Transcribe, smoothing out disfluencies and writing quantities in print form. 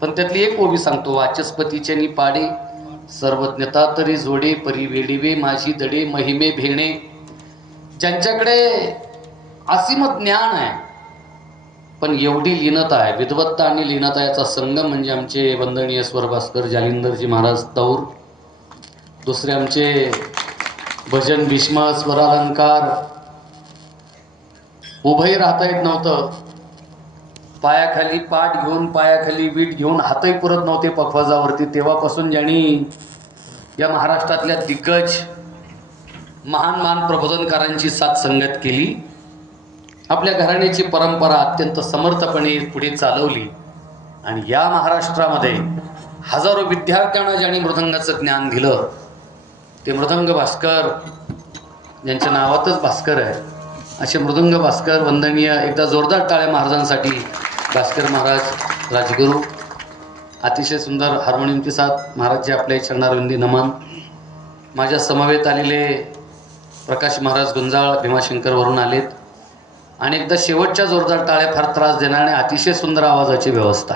पण त्यातली एक ओवी सांगतो. वाचस्पतीचे नि पाडे सर्वज्ञता तरी जोडे परी वेडीवे माझी दडे महिमे भेणे. ज्यांच्याकडे असीम ज्ञान आहे पण एवढी लीनता आहे, विद्वत्ता आणि लीनता याचा संगम म्हणजे आमचे वंदनीय स्वर भास्कर जालिंदरजी महाराज तौर. दुसरे आमचे भजन भीष्म स्वरालंकार. उभंही राहता येत नव्हतं, पायाखाली पाठ घेऊन पायाखाली वीट घेऊन हातही पुरत नव्हते पखवाजावरती. तेव्हापासून ज्यांनी या महाराष्ट्रातल्या दिग्गज महान महान प्रबोधनकारांची साथ संगत केली, आपल्या घराण्याची परंपरा अत्यंत समर्थपणे पुढे चालवली आणि या महाराष्ट्रामध्ये हजारो विद्यार्थ्यांना ज्यांनी मृदंगाचं ज्ञान दिलं ते मृदंग भास्कर, ज्यांच्या नावातच भास्कर आहे, असे मृदंग भास्कर वंदनीय. एकदा जोरदार टाळ्या महाराजांसाठी. भास्कर महाराज राजगुरू, अतिशय सुंदर हार्मोनियमची साथ. महाराज जे आपल्या चरणारविंदी नमन. माझ्या समवेत आलेले प्रकाश महाराज गुंजाळ भीमाशंकरवरून आलेत. आणि एकदा शेवटच्या जोरदार टाळ्या. फार त्रास देणार आणि अतिशय सुंदर आवाजाची व्यवस्था.